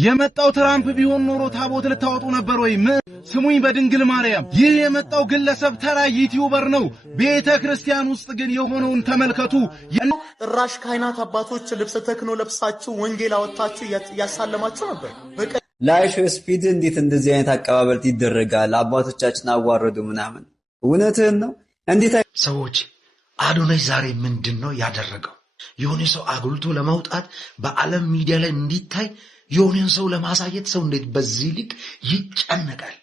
የመጣው ትራምፕ ቢሆን ኖሮ ታቦት ልታወጡ ነበር ወይ? ስሙኝ በድንግል ማርያም፣ ይህ የመጣው ግለሰብ ተራ ዩቲዩበር ነው። ቤተ ክርስቲያን ውስጥ ግን የሆነውን ተመልከቱ። ራሽ ካህናት አባቶች ልብሰ ተክህኖ ለብሳችሁ ወንጌል አወጣችሁ ያሳለማችሁ ነበር። ላይሾ ስፒድ እንዴት እንደዚህ አይነት አቀባበል ይደረጋል? አባቶቻችን አዋረዱ ምናምን። እውነትህን ነው። እንዴት ሰዎች አዶናይ ዛሬ ምንድነው ያደረገው? የሆነ ሰው አጉልቶ ለማውጣት በዓለም ሚዲያ ላይ እንዲታይ የሆነን ሰው ለማሳየት ሰው እንዴት በዚህ ልክ ይጨነቃል?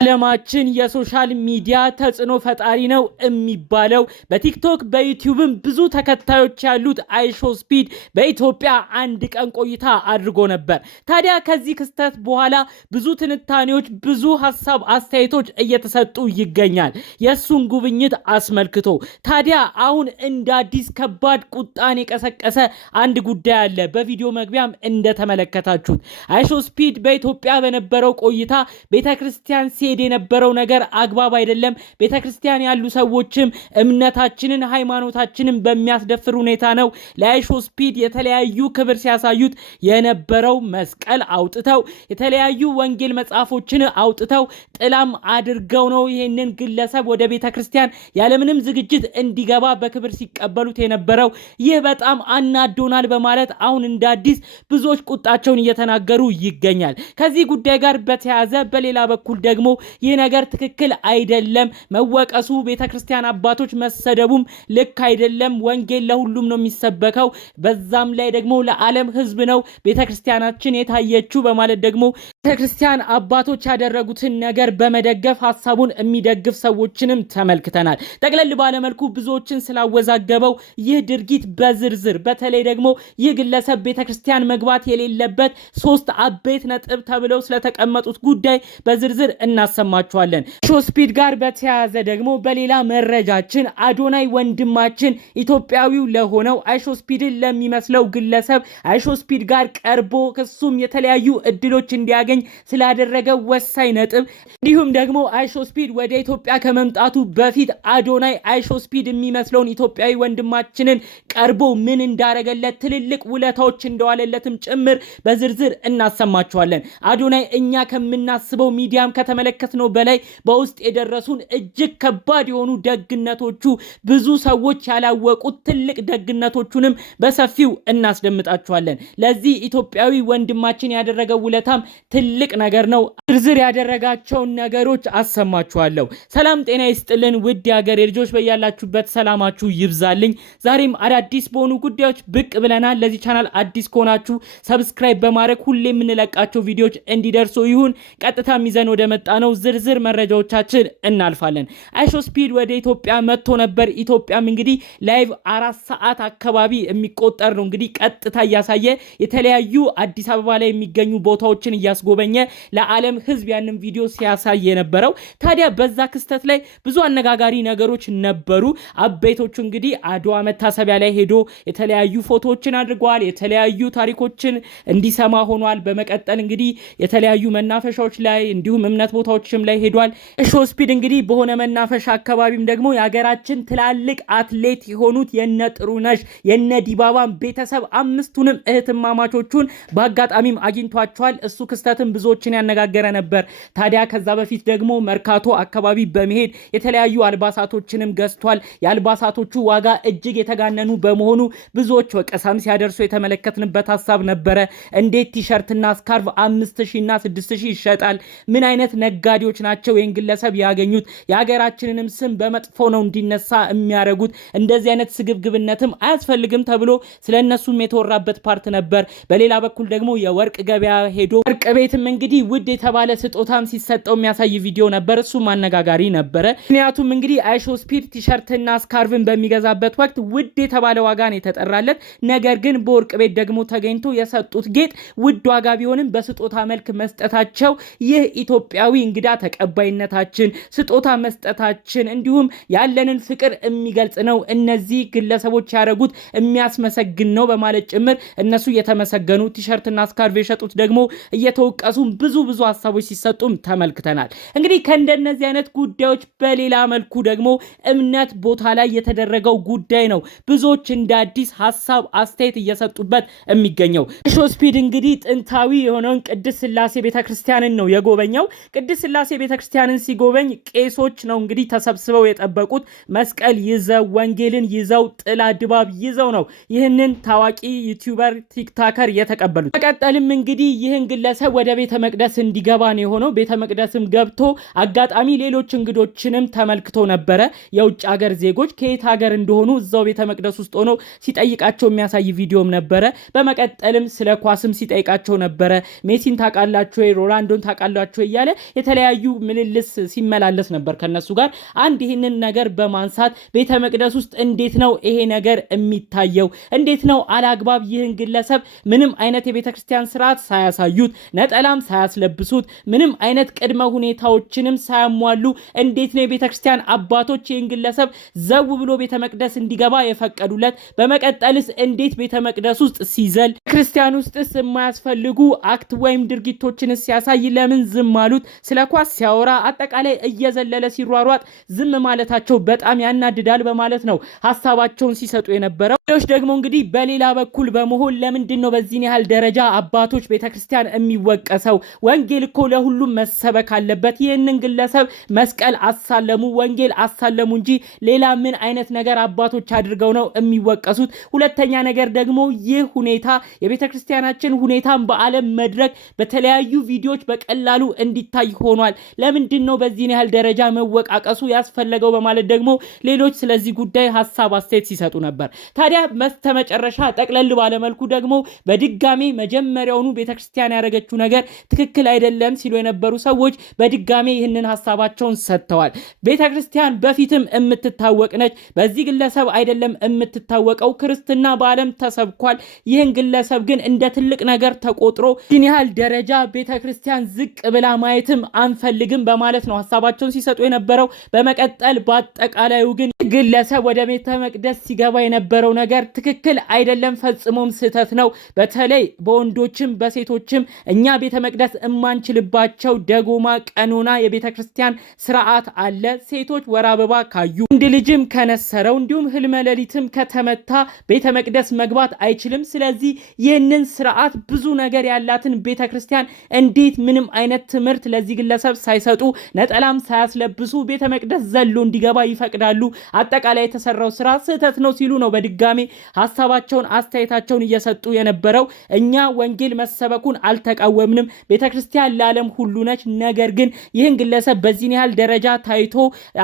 ዓለማችን የሶሻል ሚዲያ ተጽዕኖ ፈጣሪ ነው የሚባለው በቲክቶክ በዩቲዩብም ብዙ ተከታዮች ያሉት አይሾ ስፒድ በኢትዮጵያ አንድ ቀን ቆይታ አድርጎ ነበር። ታዲያ ከዚህ ክስተት በኋላ ብዙ ትንታኔዎች፣ ብዙ ሐሳብ አስተያየቶች እየተሰጡ ይገኛል የሱን ጉብኝት አስመልክቶ። ታዲያ አሁን እንደ አዲስ ከባድ ቁጣን የቀሰቀሰ አንድ ጉዳይ አለ። በቪዲዮ መግቢያም እንደተመለከታችሁት አይሾ ስፒድ በኢትዮጵያ በነበረው ቆይታ ቤተክርስቲያን ሲሄድ የነበረው ነገር አግባብ አይደለም፣ ቤተክርስቲያን ያሉ ሰዎችም እምነታችንን ሃይማኖታችንን በሚያስደፍር ሁኔታ ነው ለአይሾ ስፒድ የተለያዩ ክብር ሲያሳዩት የነበረው። መስቀል አውጥተው የተለያዩ ወንጌል መጽሐፎችን አውጥተው ጥላም አድርገው ነው ይሄንን ግለሰብ ወደ ቤተክርስቲያን ያለምንም ዝግጅት እንዲገባ በክብር ሲቀበሉት የነበረው። ይህ በጣም አናዶናል በማለት አሁን እንደ አዲስ ብዙዎች ቁጣቸውን እየተናገሩ ይገኛል። ከዚህ ጉዳይ ጋር በተያያዘ በሌላ በኩል ደግሞ ይህ ነገር ትክክል አይደለም፣ መወቀሱ ቤተክርስቲያን አባቶች መሰደቡም ልክ አይደለም፣ ወንጌል ለሁሉም ነው የሚሰበከው፣ በዛም ላይ ደግሞ ለዓለም ህዝብ ነው ቤተክርስቲያናችን የታየችው በማለት ደግሞ ቤተክርስቲያን አባቶች ያደረጉትን ነገር በመደገፍ ሐሳቡን የሚደግፍ ሰዎችንም ተመልክተናል። ጠቅለል ባለመልኩ ብዙዎችን ስላወዛገበው ይህ ድርጊት በዝርዝር በተለይ ደግሞ ይህ ግለሰብ ቤተክርስቲያን መግባት የሌለበት 3 አበይት ነጥብ ተብለው ስለተቀመጡት ጉዳይ በዝርዝር እናሰማችኋለን። አይሾ ስፒድ ጋር በተያያዘ ደግሞ በሌላ መረጃችን አዶናይ ወንድማችን ኢትዮጵያዊው ለሆነው አይሾ ስፒድን ለሚመስለው ግለሰብ አይሾ ስፒድ ጋር ቀርቦ ክሱም የተለያዩ እድሎች እንዲያገኝ ስላደረገው ወሳኝ ነጥብ፣ እንዲሁም ደግሞ አይሾ ስፒድ ወደ ኢትዮጵያ ከመምጣቱ በፊት አዶናይ አይሾ ስፒድ የሚመስለውን ኢትዮጵያዊ ወንድማችንን ቀርቦ ምን እንዳረገለት ትልልቅ ውለታዎች እንደዋለለትም ጭምር በዝርዝር እናሰማችኋለን። አዶናይ እኛ ከምናስበው ሚዲያም ከተመለከትነው በላይ በውስጥ የደረሱን እጅግ ከባድ የሆኑ ደግነቶቹ፣ ብዙ ሰዎች ያላወቁት ትልቅ ደግነቶቹንም በሰፊው እናስደምጣችኋለን። ለዚህ ኢትዮጵያዊ ወንድማችን ያደረገው ውለታም ትልቅ ነገር ነው። ዝርዝር ያደረጋቸውን ነገሮች አሰማችኋለሁ። ሰላም ጤና ይስጥልን ውድ የሀገሬ ልጆች፣ በያላችሁበት ሰላማችሁ ይብዛልኝ። ዛሬም አዳዲስ በሆኑ ጉዳዮች ብቅ ብለናል። ለዚህ ቻናል አዲስ ከሆናችሁ ሰብስክራይብ በማድረግ ሁሌ የምንለቃቸው ቪዲዮዎች እንዲደርሱ ይሁን። ቀጥታ ሚዘን ወደ መጣነው ዝርዝር መረጃዎቻችን እናልፋለን። አይሾ ስፒድ ወደ ኢትዮጵያ መጥቶ ነበር። ኢትዮጵያም እንግዲህ ላይቭ 4 ሰዓት አካባቢ የሚቆጠር ነው እንግዲህ ቀጥታ እያሳየ የተለያዩ አዲስ አበባ ላይ የሚገኙ ቦታዎችን እያስጎበኘ ለዓለም ህዝብ ያንን ቪዲዮ ሲያሳይ የነበረው። ታዲያ በዛ ክስተት ላይ ብዙ አነጋጋሪ ነገሮች ነበሩ። አበይቶቹ እንግዲህ አድዋ መታሰቢያ ላይ ሄዶ የተለያዩ ፎቶዎችን አድርጓል። የተለያዩ ታሪኮችን እንዲሰማ ሆኗል። በመቀጠል እንግዲህ የተለያዩ መናፈሻዎች ላይ እንዲሁም እምነት ቦታዎችም ላይ ሄዷል። አይሾ ስፒድ እንግዲህ በሆነ መናፈሻ አካባቢም ደግሞ የሀገራችን ትላልቅ አትሌት የሆኑት የነ ጥሩነሽ የነ ዲባባን ቤተሰብ 5ቱንም እህትማማቾቹን በአጋጣሚም አግኝቷቸዋል። እሱ ክስተትም ብዙዎችን ያነጋገረ ነበር። ታዲያ ከዛ በፊት ደግሞ መርካቶ አካባቢ በመሄድ የተለያዩ አልባሳቶችንም ገዝቷል። የአልባሳቶቹ ዋጋ እጅግ የተጋነኑ በመሆኑ ብዙዎች ወቀሳም ሲያደርሱ የተመለከትንበት ሐሳብ ነበረ። እንዴት ቲሸርትና ስካርፍ 5000 እና 6000 ይሸጣል? ምን አይነት ነጋዴዎች ናቸው ይህን ግለሰብ ያገኙት? የሀገራችንንም ስም በመጥፎ ነው እንዲነሳ የሚያደርጉት። እንደዚህ አይነት ስግብግብነትም አያስፈልግም ተብሎ ስለነሱም የተወራበት ፓርት ነበር። በሌላ በኩል ደግሞ የወርቅ ገበያ ሄዶ ወርቅ ቤትም እንግዲህ ውድ የተባለ ስጦታም ሲሰጠው የሚያሳይ ቪዲዮ ነበር። እሱም አነጋጋሪ ነበረ። ምክንያቱም እንግዲህ አይሾ ስፒድ ቲሸርትና ስካርፍን በሚገዛበት ወቅት ውድ የተባለ ዋጋ ነው የተጠራለት። ነገር ግን በወርቅ ቤት ደግሞ ተገኝቶ የሰጡት ጌጥ ውድ ውድ ዋጋ ቢሆንም በስጦታ መልክ መስጠታቸው ይህ ኢትዮጵያዊ እንግዳ ተቀባይነታችን ስጦታ መስጠታችን እንዲሁም ያለንን ፍቅር የሚገልጽ ነው እነዚህ ግለሰቦች ያደረጉት የሚያስመሰግን ነው በማለት ጭምር እነሱ የተመሰገኑ ቲሸርትና ስካርፍ የሸጡት ደግሞ እየተወቀሱ ብዙ ሐሳቦች ሲሰጡም ተመልክተናል። እንግዲህ ከእንደነዚህ አይነት ጉዳዮች በሌላ መልኩ ደግሞ እምነት ቦታ ላይ የተደረገው ጉዳይ ነው ብዙዎች እንደ አዲስ ሐሳብ አስተያየት እየሰጡበት የሚገኘው። አይሾስፒድ እንግዲህ ጥንታዊ የሆነውን ቅድስት ሥላሴ ቤተክርስቲያንን ነው የጎበኘው። ቅድስት ሥላሴ ቤተክርስቲያንን ሲጎበኝ ቄሶች ነው እንግዲህ ተሰብስበው የጠበቁት መስቀል ይዘው ወንጌልን ይዘው ጥላ ድባብ ይዘው ነው ይህንን ታዋቂ ዩቲዩበር ቲክቶከር የተቀበሉት። ተቀጠልም እንግዲህ ይህን ግለሰብ ወደ ቤተ መቅደስ እንዲገባ ነው የሆነው። ቤተ መቅደስም ገብቶ አጋጣሚ ሌሎች እንግዶችንም ተመልክቶ ነበረ። የውጭ ሀገር ዜጎች ከየት ሀገር እንደሆኑ እዛው ቤተ መቅደስ ውስጥ ሆኖ ሲጠይቃቸው የሚያሳይ ቪዲዮም ነበረ። በመቀጠልም ስለ ኳስም ሲጠይቃቸው ነበረ። ሜሲን ታውቃላችሁ ወይ ሮናልዶን ታውቃላችሁ እያለ የተለያዩ ምልልስ ሲመላለስ ነበር ከነሱ ጋር። አንድ ይህንን ነገር በማንሳት ቤተ መቅደስ ውስጥ እንዴት ነው ይሄ ነገር የሚታየው? እንዴት ነው አላግባብ ይህን ግለሰብ ምንም አይነት የቤተ ክርስቲያን ስርዓት ሳያሳዩት ነጠላም ሳያስለብሱት ምንም አይነት ቅድመ ሁኔታዎችንም ሳያሟሉ እንዴት ነው የቤተ ክርስቲያን አባቶች ይህን ግለሰብ ዘው ብሎ ቤተ መቅደስ እንዲገባ የፈቀዱለት? በመቀጠልስ እንዴት ቤተ መቅደስ ውስጥ ሲዘል ክርስቲያን ውስጥስ የማያስፈልጉ አክት ወይም ድርጊቶችን ሲያሳይ ለምን ዝም አሉት? ስለ ኳስ ሲያወራ አጠቃላይ እየዘለለ ሲሯሯጥ ዝም ማለታቸው በጣም ያናድዳል በማለት ነው ሐሳባቸውን ሲሰጡ የነበረው። ሌሎች ደግሞ እንግዲህ በሌላ በኩል በመሆን ለምንድን ነው በዚህ ያህል ደረጃ አባቶች ቤተክርስቲያን የሚወቀሰው? ወንጌል እኮ ለሁሉም መሰበክ አለበት። ይህንን ግለሰብ መስቀል አሳለሙ ወንጌል አሳለሙ እንጂ ሌላ ምን አይነት ነገር አባቶች አድርገው ነው የሚወቀሱት? ሁለተኛ ነገር ደግሞ ይህ ሁኔታ የቤተክርስቲያናችን ሁኔታን በዓለም መድረክ በተለያዩ ቪዲዮዎች በቀላሉ እንዲታይ ሆኗል። ለምንድን ነው በዚህ ያህል ደረጃ መወቃቀሱ ያስፈለገው? በማለት ደግሞ ሌሎች ስለዚህ ጉዳይ ሐሳብ አስተያየት ሲሰጡ ነበር። ታዲያ በስተመጨረሻ ጠቅለል ባለመልኩ ደግሞ በድጋሚ መጀመሪያውኑ ቤተክርስቲያን ያደረገችው ነገር ትክክል አይደለም ሲሉ የነበሩ ሰዎች በድጋሚ ይህንን ሐሳባቸውን ሰጥተዋል። ቤተክርስቲያን በፊትም የምትታወቅ ነች። በዚህ ግለሰብ አይደለም የምትታወቀው። ክርስትና በዓለም ተሰብኳል። ይህን ግለሰብ ግን እንደ ትልቅ ነገር ተቆጥሮ ይህን ያህል ደረጃ ቤተክርስቲያን ዝቅ ብላ ማየትም አንፈልግም በማለት ነው ሐሳባቸውን ሲሰጡ የነበረው። በመቀጠል በአጠቃላዩ ግን ግለሰብ ወደ ቤተ መቅደስ ሲገባ የነበረው ነገር ትክክል አይደለም፣ ፈጽሞም ስህተት ነው። በተለይ በወንዶችም በሴቶችም እኛ ቤተ መቅደስ የማንችልባቸው ደጎማ ቀኖና የቤተ ክርስቲያን ስርዓት አለ። ሴቶች ወር አበባ ካዩ ወንድ ልጅም ከነሰረው እንዲሁም ህልመ ሌሊትም ከተመታ ቤተ መቅደስ መግባት አይችልም። ስለዚህ ይህንን ስርዓት ብዙ ነገር ያላትን ቤተ ክርስቲያን እንዴት ምንም አይነት ትምህርት ለዚህ ግለሰብ ሳይሰጡ ነጠላም ሳያስለብሱ ቤተ መቅደስ ዘሎ እንዲገባ ይፈቅዳሉ? አጠቃላይ የተሰራው ስራ ስህተት ነው ሲሉ ነው በድጋሚ ሐሳባቸውን አስተያየታቸውን እየሰጡ የነበረው። እኛ ወንጌል መሰበኩን አልተቃወምንም። ቤተክርስቲያን ለዓለም ሁሉ ነች። ነገር ግን ይህን ግለሰብ በዚህ ያህል ደረጃ ታይቶ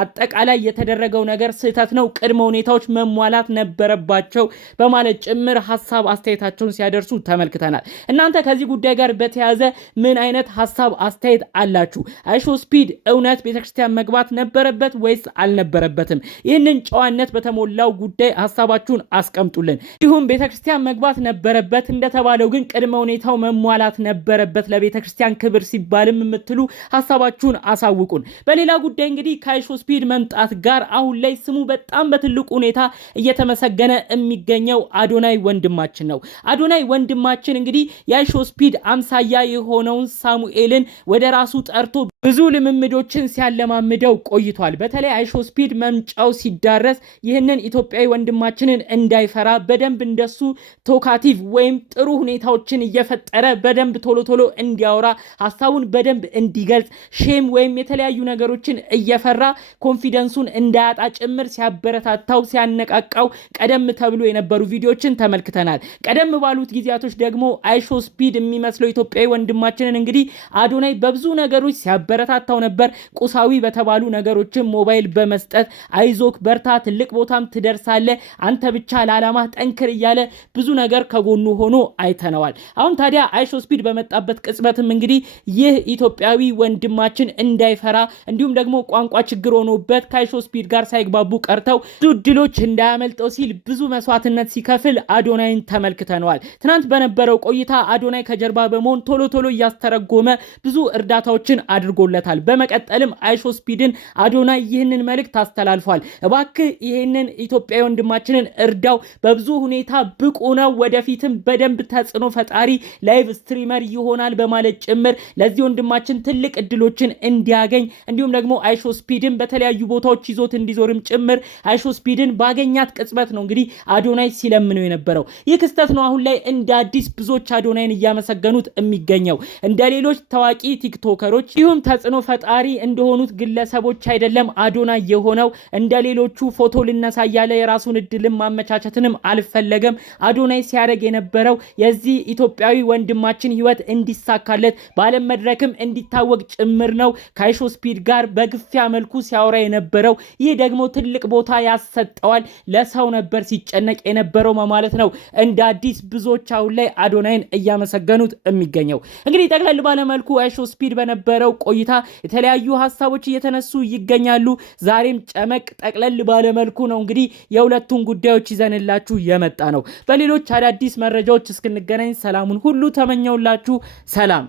አጠቃላይ የተደረገው ነገር ስህተት ነው፣ ቅድመ ሁኔታዎች መሟላት ነበረባቸው በማለት ጭምር ሐሳብ አስተያየታቸውን ሲያደርሱ ተመልክተናል። እናንተ ከዚህ ጉዳይ ጋር በተያያዘ ምን አይነት ሐሳብ አስተያየት አላችሁ? አይሾስፒድ እውነት ቤተክርስቲያን መግባት ነበረበት ወይስ አልነበረበትም? ይህንን ጨዋነት በተሞላው ጉዳይ ሐሳባችሁን አስቀምጡልን። ይሁን ቤተክርስቲያን መግባት ነበረበት እንደተባለው ግን ቅድመ ሁኔታው መሟላት ነበረበት ለቤተክርስቲያን ክብር ሲባልም የምትሉ ሐሳባችሁን አሳውቁን። በሌላ ጉዳይ እንግዲህ ከአይሾስፒድ መምጣት ጋር አሁን ላይ ስሙ በጣም በትልቁ ሁኔታ እየተመሰገነ የሚገኘው አዶናይ ወንድማችን ነው። አዶናይ ወንድማችን እንግዲህ የአይሾስፒድ አምሳያ የሆነውን ሳሙኤልን ወደ ራሱ ጠርቶ ብዙ ልምምዶችን ሲያለማምደው ቆይቷል። በተለይ አይሾስፒድ መምጫው ሲዳረስ ይህንን ኢትዮጵያዊ ወንድማችንን እንዳይፈራ በደንብ እንደሱ ቶካቲቭ ወይም ጥሩ ሁኔታዎችን እየፈጠረ በደንብ ቶሎ እንዲያወራ ሐሳቡን በደንብ እንዲገልጽ ሼም ወይም የተለያዩ ነገሮችን እየፈራ ኮንፊደንሱን እንዳያጣ ጭምር ሲያበረታታው ሲያነቃቃው ቀደም ተብሎ የነበሩ ቪዲዮችን ተመልክተናል። ቀደም ባሉት ጊዜያቶች ደግሞ አይሾስፒድ የሚመስለው ኢትዮጵያዊ ወንድማችንን እንግዲህ አዶናይ በብዙ ነገሮች ሲያበረታታ ሲያበረታታው ነበር። ቁሳዊ በተባሉ ነገሮችን ሞባይል በመስጠት አይዞክ በርታ ትልቅ ቦታም ትደርሳለህ አንተ ብቻ ለዓላማ ጠንክር እያለ ብዙ ነገር ከጎኑ ሆኖ አይተነዋል። አሁን ታዲያ አይሾ ስፒድ በመጣበት ቅጽበትም እንግዲህ ይህ ኢትዮጵያዊ ወንድማችን እንዳይፈራ እንዲሁም ደግሞ ቋንቋ ችግር ሆኖበት ከአይሾ ስፒድ ጋር ሳይግባቡ ቀርተው ብዙ ድሎች እንዳያመልጠው ሲል ብዙ መስዋዕትነት ሲከፍል አዶናይን ተመልክተነዋል። ትናንት በነበረው ቆይታ አዶናይ ከጀርባ በመሆን ቶሎ ቶሎ እያስተረጎመ ብዙ እርዳታዎችን አድርጎለታል። በመቀጠልም አይሾ ስፒድን አዶናይ ይህንን መልእክት አስተላልፏል። እባክህ ይህንን ኢትዮጵያዊ ወንድማችንን እርዳው፣ በብዙ ሁኔታ ብቁ ነው፣ ወደፊትም በደንብ ተጽዕኖ ፈጣሪ ላይቭ ስትሪመር ይሆናል በማለት ጭምር ለዚህ ወንድማችን ትልቅ እድሎችን እንዲያገኝ እንዲሁም ደግሞ አይሾ ስፒድን በተለያዩ ቦታዎች ይዞት እንዲዞርም ጭምር አይሾ ስፒድን ባገኛት ቅጽበት ነው እንግዲህ አዶናይ ሲለምነው የነበረው። ይህ ክስተት ነው አሁን ላይ እንደ አዲስ ብዙዎች አዶናይን እያመሰገኑት የሚገኘው። እንደ ሌሎች ታዋቂ ቲክቶከሮች ይሁን ተጽዕኖ ፈጣሪ እንደሆኑት ግለሰቦች አይደለም አዶናይ የሆነው። እንደ ሌሎቹ ፎቶ ልነሳ ያለ የራሱን እድልም ማመቻቸትንም አልፈለገም። አዶናይ ሲያደርግ የነበረው የዚህ ኢትዮጵያዊ ወንድማችን ህይወት እንዲሳካለት በዓለም መድረክም እንዲታወቅ ጭምር ነው ከአይሾ ስፒድ ጋር በግፊያ መልኩ ሲያወራ የነበረው። ይህ ደግሞ ትልቅ ቦታ ያሰጠዋል። ለሰው ነበር ሲጨነቅ የነበረው ማለት ነው። እንደ አዲስ ብዙዎች አሁን ላይ አዶናይን እያመሰገኑት የሚገኘው። እንግዲህ ጠቅለል ባለመልኩ አይሾ ስፒድ በነበረው ቆይታ የተለያዩ ሀሳቦች እየተነሱ ይገኛሉ። ዛሬም ጨመቅ ጠቅለል ባለመልኩ ነው እንግዲህ የሁለቱን ጉዳዮች ይዘንላችሁ የመጣ ነው። በሌሎች አዳዲስ መረጃዎች እስክንገናኝ ሰላሙን ሁሉ ተመኘውላችሁ። ሰላም።